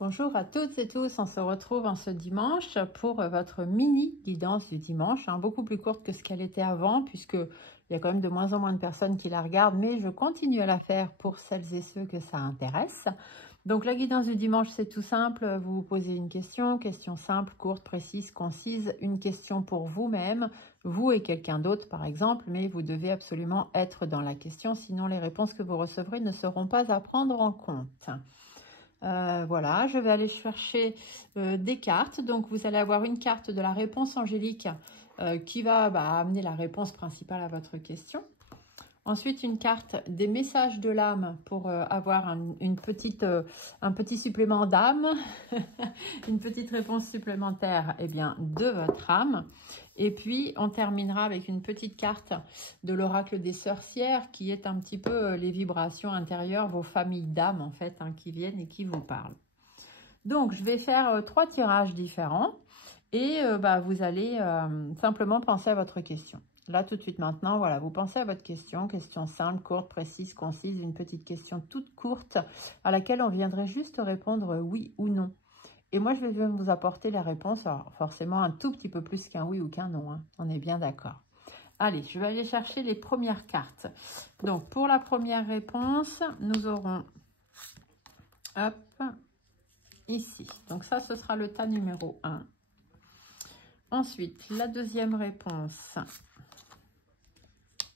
Bonjour à toutes et tous, on se retrouve en ce dimanche pour votre mini guidance du dimanche, beaucoup plus courte que ce qu'elle était avant puisque il y a quand même de moins en moins de personnes qui la regardent, mais je continue à la faire pour celles et ceux que ça intéresse. Donc la guidance du dimanche, c'est tout simple, vous vous posez une question simple, courte, précise, concise, une question pour vous-même, vous et quelqu'un d'autre par exemple, mais vous devez absolument être dans la question, sinon les réponses que vous recevrez ne seront pas à prendre en compte. Voilà, je vais aller chercher des cartes. Donc, vous allez avoir une carte de la réponse angélique qui va amener la réponse principale à votre question. Ensuite, une carte des messages de l'âme pour avoir un petit supplément d'âme, une petite réponse supplémentaire de votre âme. Et puis, on terminera avec une petite carte de l'oracle des sorcières qui est un petit peu les vibrations intérieures, vos familles d'âmes en fait, qui viennent et qui vous parlent. Donc, je vais faire 3 tirages différents et vous allez simplement penser à votre question. Là, tout de suite maintenant, voilà, vous pensez à votre question simple, courte, précise, concise, une petite question toute courte à laquelle on viendrait juste répondre oui ou non. Et moi, je vais vous apporter la réponse, alors forcément un tout petit peu plus qu'un oui ou qu'un non, on est bien d'accord. Allez, je vais aller chercher les premières cartes. Donc, pour la première réponse, nous aurons, hop, ici. Donc ça, ce sera le tas numéro 1. Ensuite, la deuxième réponse,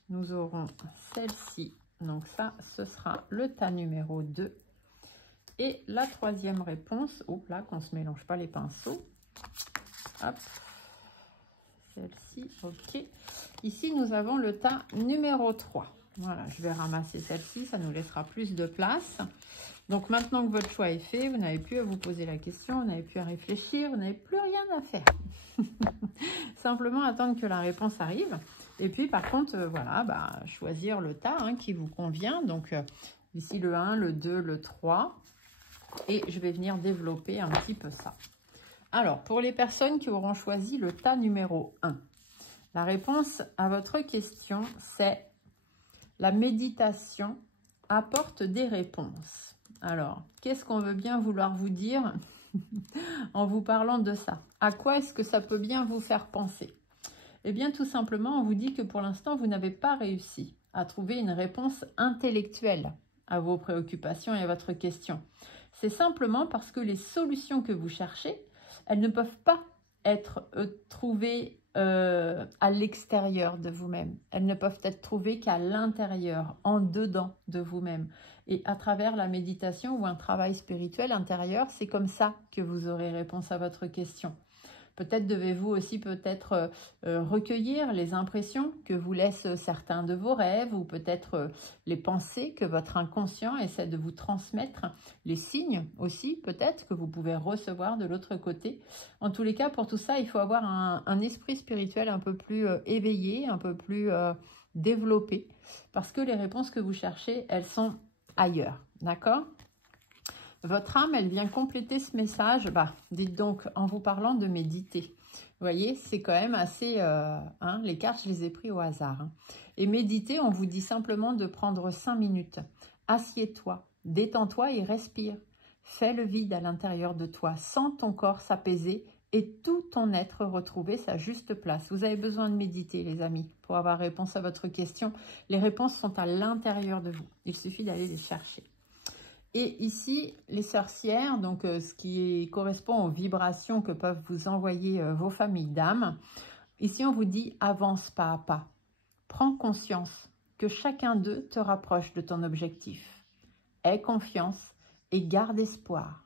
nous aurons celle-ci. Donc ça, ce sera le tas numéro 2. Et la troisième réponse, oups là, qu'on ne se mélange pas les pinceaux. Hop, celle-ci, ok. Ici, nous avons le tas numéro 3. Voilà, je vais ramasser celle-ci, ça nous laissera plus de place. Donc maintenant que votre choix est fait, vous n'avez plus à vous poser la question, vous n'avez plus à réfléchir, vous n'avez plus rien à faire. Simplement attendre que la réponse arrive. Et puis par contre, voilà, choisir le tas qui vous convient. Donc ici le 1, le 2, le 3. Et je vais venir développer un petit peu ça. Alors, pour les personnes qui auront choisi le tas numéro 1, la réponse à votre question, c'est la méditation apporte des réponses. Alors, qu'est-ce qu'on veut bien vouloir vous dire en vous parlant de ça? À quoi est-ce que ça peut bien vous faire penser? Eh bien, tout simplement, on vous dit que pour l'instant, vous n'avez pas réussi à trouver une réponse intellectuelle à vos préoccupations et à votre question. C'est simplement parce que les solutions que vous cherchez, elles ne peuvent pas être trouvées à l'extérieur de vous-même. Elles ne peuvent être trouvées qu'à l'intérieur, en dedans de vous-même. Et à travers la méditation ou un travail spirituel intérieur, c'est comme ça que vous aurez réponse à votre question. Peut-être devez-vous aussi recueillir les impressions que vous laissent certains de vos rêves ou peut-être les pensées que votre inconscient essaie de vous transmettre, les signes aussi peut-être que vous pouvez recevoir de l'autre côté. En tous les cas, pour tout ça, il faut avoir un esprit spirituel un peu plus éveillé, un peu plus développé parce que les réponses que vous cherchez, elles sont ailleurs, d'accord ? Votre âme, elle vient compléter ce message, dites donc, en vous parlant de méditer. Vous voyez, c'est quand même assez... les cartes, je les ai prises au hasard. Et méditer, on vous dit simplement de prendre 5 minutes. Assieds-toi, détends-toi et respire. Fais le vide à l'intérieur de toi. Sens ton corps s'apaiser et tout ton être retrouver sa juste place. Vous avez besoin de méditer, les amis, pour avoir réponse à votre question. Les réponses sont à l'intérieur de vous. Il suffit d'aller les chercher. Et ici, les sorcières, donc ce qui correspond aux vibrations que peuvent vous envoyer vos familles d'âmes. Ici, on vous dit avance pas à pas. Prends conscience que chacun d'eux te rapproche de ton objectif. Aie confiance et garde espoir.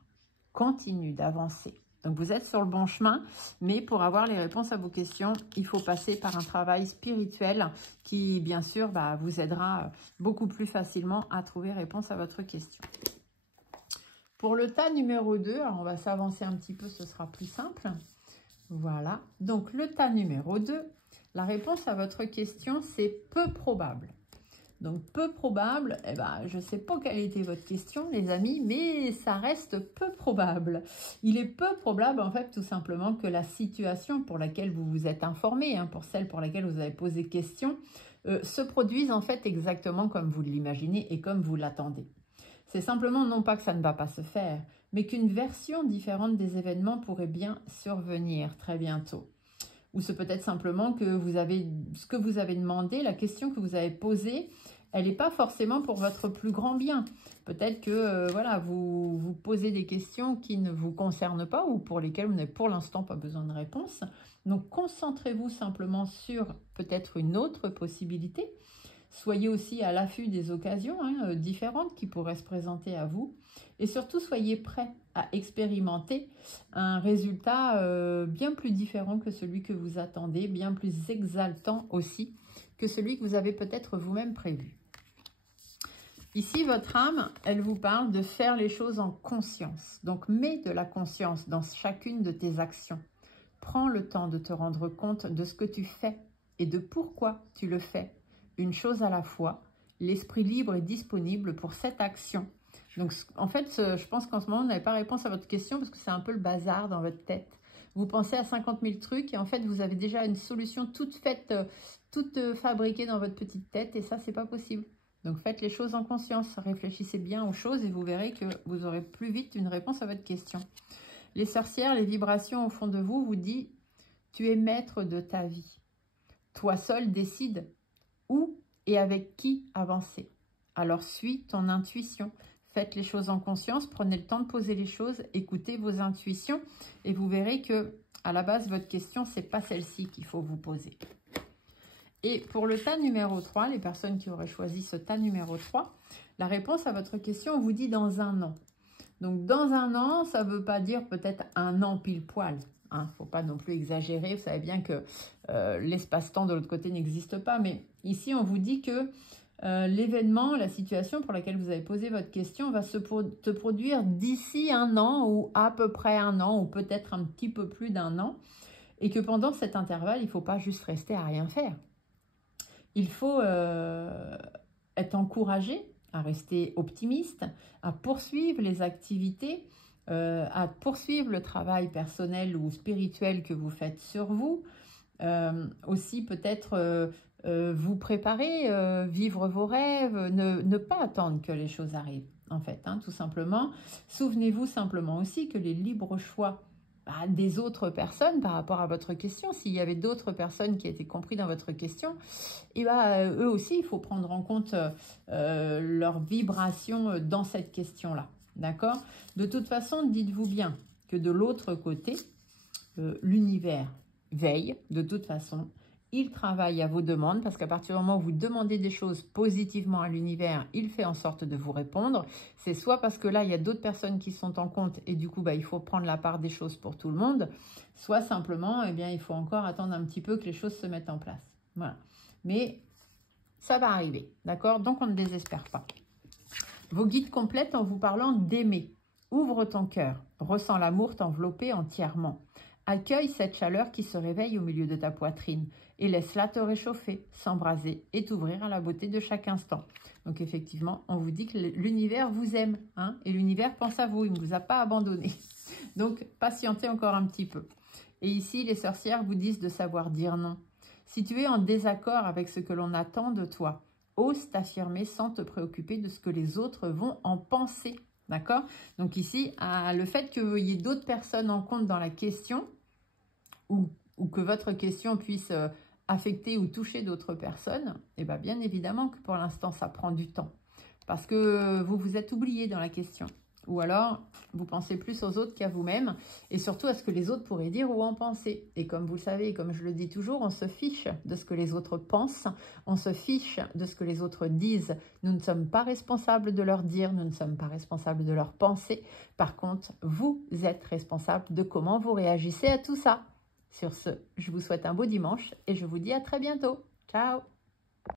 Continue d'avancer. Donc vous êtes sur le bon chemin, mais pour avoir les réponses à vos questions, il faut passer par un travail spirituel qui, bien sûr, vous aidera beaucoup plus facilement à trouver réponse à votre question. Pour le tas numéro 2, alors on va s'avancer un petit peu, ce sera plus simple. Voilà, donc le tas numéro 2, la réponse à votre question, c'est peu probable. Donc peu probable, je ne sais pas quelle était votre question, les amis, mais ça reste peu probable. Il est peu probable, en fait, tout simplement que la situation pour laquelle vous vous êtes informé, pour celle pour laquelle vous avez posé question, se produise en fait exactement comme vous l'imaginez et comme vous l'attendez. C'est simplement non pas que ça ne va pas se faire, mais qu'une version différente des événements pourrait bien survenir très bientôt. Ou c'est peut-être simplement que ce que vous avez demandé, la question que vous avez posée, elle n'est pas forcément pour votre plus grand bien. Peut-être que voilà, vous vous posez des questions qui ne vous concernent pas ou pour lesquelles vous n'avez pour l'instant pas besoin de réponse. Donc concentrez-vous simplement sur peut-être une autre possibilité. Soyez aussi à l'affût des occasions différentes qui pourraient se présenter à vous. Et surtout, soyez prêts à expérimenter un résultat bien plus différent que celui que vous attendez, bien plus exaltant aussi que celui que vous avez peut-être vous-même prévu. Ici, votre âme, elle vous parle de faire les choses en conscience. Donc, mets de la conscience dans chacune de tes actions. Prends le temps de te rendre compte de ce que tu fais et de pourquoi tu le fais. Une chose à la fois, l'esprit libre est disponible pour cette action. Donc, en fait, je pense qu'en ce moment, vous n'avez pas réponse à votre question parce que c'est un peu le bazar dans votre tête. Vous pensez à 50 000 trucs et en fait, vous avez déjà une solution toute faite, toute fabriquée dans votre petite tête et ça, c'est pas possible. Donc, faites les choses en conscience. Réfléchissez bien aux choses et vous verrez que vous aurez plus vite une réponse à votre question. Les sorcières, les vibrations au fond de vous disent « Tu es maître de ta vie. Toi seul décides où et avec qui avancer. Alors, suis ton intuition. Faites les choses en conscience, prenez le temps de poser les choses, écoutez vos intuitions et vous verrez que à la base, votre question, ce n'est pas celle-ci qu'il faut vous poser. Et pour le tas numéro 3, les personnes qui auraient choisi ce tas numéro 3, la réponse à votre question vous dit dans un an. Donc, dans un an, ça ne veut pas dire peut-être un an pile poil. Il ne faut pas non plus exagérer. Vous savez bien que l'espace-temps de l'autre côté n'existe pas. Mais ici, on vous dit que l'événement, la situation pour laquelle vous avez posé votre question va se produire d'ici un an ou à peu près un an ou peut-être un petit peu plus d'un an. Et que pendant cet intervalle, il ne faut pas juste rester à rien faire. Il faut être encouragé à rester optimiste, à poursuivre les activités, à poursuivre le travail personnel ou spirituel que vous faites sur vous. Aussi peut-être vous préparer, vivre vos rêves, ne pas attendre que les choses arrivent, en fait, tout simplement. Souvenez-vous simplement aussi que les libres choix des autres personnes par rapport à votre question, s'il y avait d'autres personnes qui étaient comprises dans votre question, et eux aussi, il faut prendre en compte leur vibration dans cette question-là, d'accord? De toute façon, dites-vous bien que de l'autre côté, l'univers veille, de toute façon, il travaille à vos demandes, parce qu'à partir du moment où vous demandez des choses positivement à l'univers, il fait en sorte de vous répondre. C'est soit parce que là, il y a d'autres personnes qui sont en compte, et du coup, il faut prendre la part des choses pour tout le monde, soit simplement, eh bien, il faut encore attendre un petit peu que les choses se mettent en place. Voilà. Mais ça va arriver, d'accord? Donc, on ne désespère pas. Vos guides complètent en vous parlant d'aimer. Ouvre ton cœur, ressens l'amour t'envelopper entièrement. Accueille cette chaleur qui se réveille au milieu de ta poitrine et laisse-la te réchauffer, s'embraser et t'ouvrir à la beauté de chaque instant. Donc effectivement, on vous dit que l'univers vous aime et l'univers pense à vous, il ne vous a pas abandonné. Donc patientez encore un petit peu. Et ici, les sorcières vous disent de savoir dire non. Si tu es en désaccord avec ce que l'on attend de toi, ose t'affirmer sans te préoccuper de ce que les autres vont en penser. D'accord? Donc ici, le fait qu'il y ait d'autres personnes en compte dans la question, ou que votre question puisse affecter ou toucher d'autres personnes, et bien évidemment que pour l'instant, ça prend du temps. Parce que vous vous êtes oublié dans la question. Ou alors, vous pensez plus aux autres qu'à vous-même, et surtout à ce que les autres pourraient dire ou en penser. Et comme vous le savez, comme je le dis toujours, on se fiche de ce que les autres pensent, on se fiche de ce que les autres disent. Nous ne sommes pas responsables de leur dire, nous ne sommes pas responsables de leur penser. Par contre, vous êtes responsable de comment vous réagissez à tout ça. Sur ce, je vous souhaite un beau dimanche et je vous dis à très bientôt. Ciao!